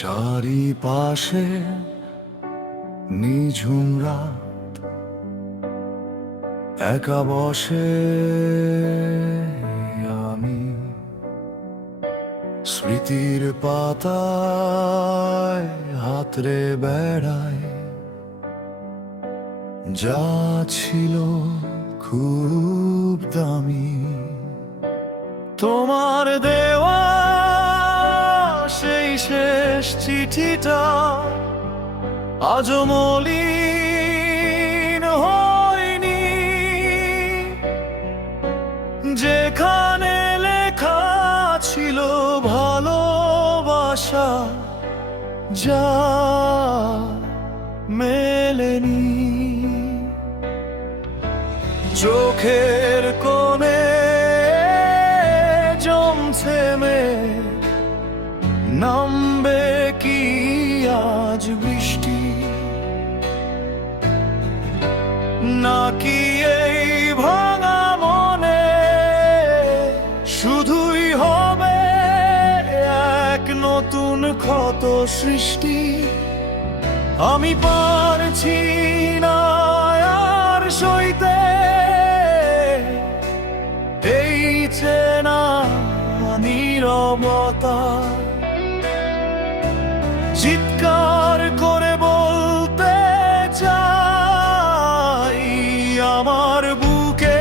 চারিপাশে নিঝুম রাত, একা বসে আমি স্মৃতির পাতায় হাতড়ে বেড়াই। যা ছিল খুব দামি, তোমার দেওয়া সেই শেষ চিঠিটা আজও মলিন হয়নি। যেখানে লেখা ছিল ভালোবাসা, যা মেলেনি। চোখের কোণে জমছে মেঘ, নামবে কি আজ বৃষ্টি? নাকি এই ভাঙা মনে শুধুই হবে এক নতুন ক্ষত সৃষ্টি? আমি পারছি না আর সইতে এই চেনা নীরবতা। চিৎকার করে বলতে চাই আমার বুকে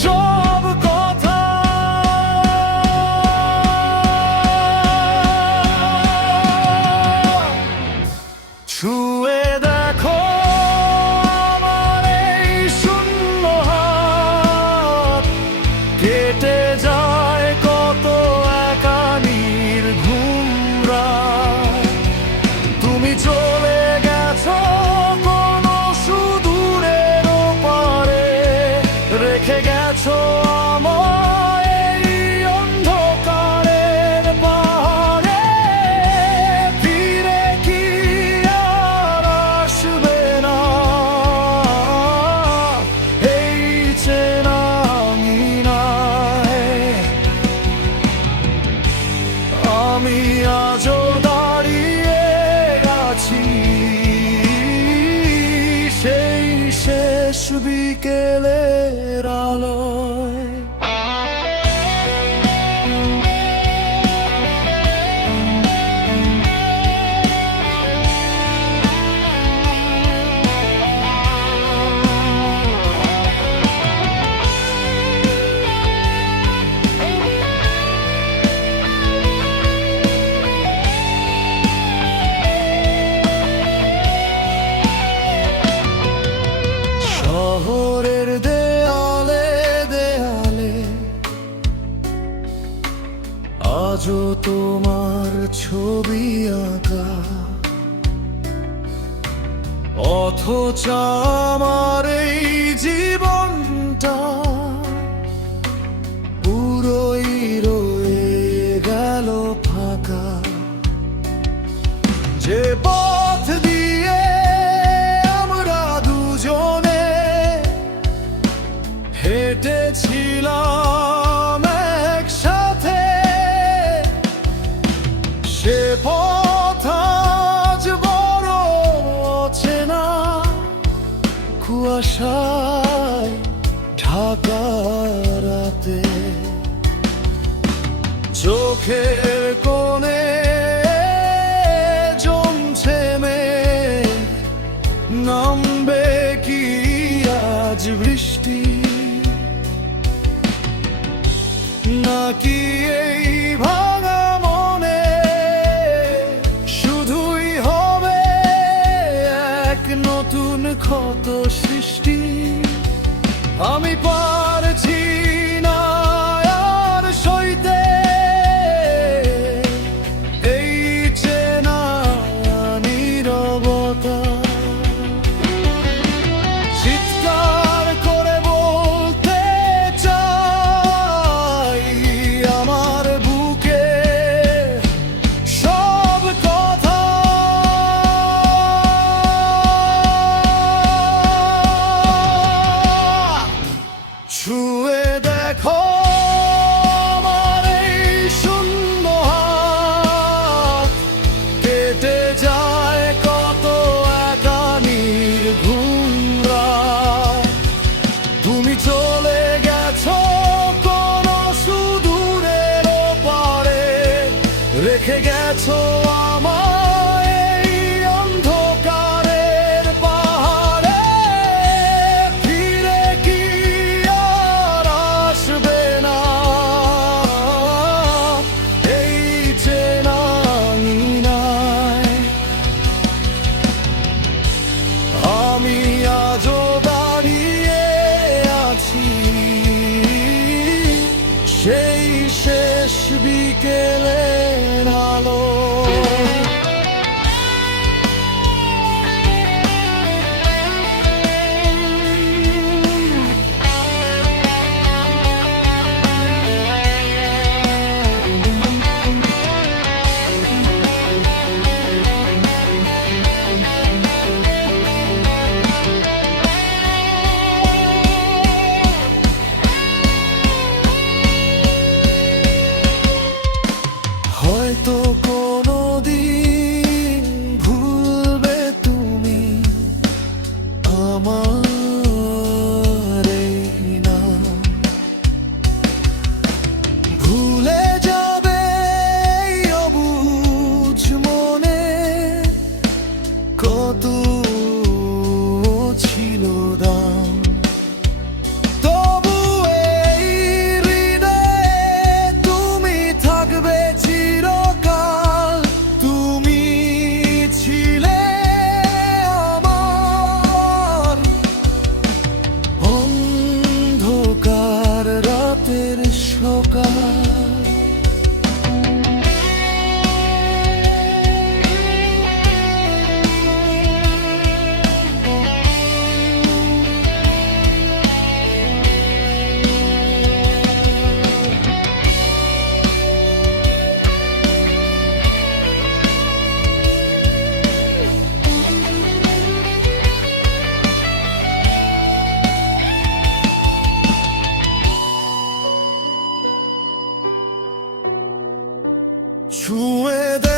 সব কথা। ছুঁয়ে দেখো আমার এই শূন্য হাত, কেটে যায় কত একা নির্ঘুম রাত। তুমি চলে গেছো কোনো সুদূরের ওপারে, রেখে গেছো আমায় এই অন্ধকারের পাহাড়ে। ফিরে কি আর আসবে না এই চেনা মিনায়? আমি আজও দাঁড়িয়ে আছি সেই শেষ বিকেলের আলোয়। শহরের দেয়ালে দেয়ালে আজও তোমার ছবি আঁকা, অথচ আমার এই জীবনটা পুরোই রয়ে গেল ফাঁকা। যে পথ দিয়ে আমরা দুজনে হেঁটেছিলাম একসাথে, সে পথ আজ বড় অচেনা, কুয়াশায় ঢাকা রাতে। চোখের কোণে জমছে মেঘ, নামবে কি আজ বৃষ্টি? নাকি এই ভাঙা মনে শুধুই হবে এক নতুন ক্ষত সৃষ্টি? আমি পারছি না আর সইতে এই চেনা নীরবতা। চিৎকার করে বলতে চাই গেছো আমায় এই অন্ধকারের পাহাড়ে, ফিরে কি আর আসবে না এই চেনা আঙিনায়। আমি আজও দাঁড়িয়ে আছি সেই শেষ বিকেলের আলো। হয়তো কোনোদিন ভুলবে তুমি আমার এই নাম, ভুলে যাবে এই অবুঝ মনে কত ছিল দাম। তবু এই হৃদয়ে তুমি থাকবে চিরকাল, তুমি ছিলে আমার অন্ধকার রাতের সকাল। ছুঁয়ে দে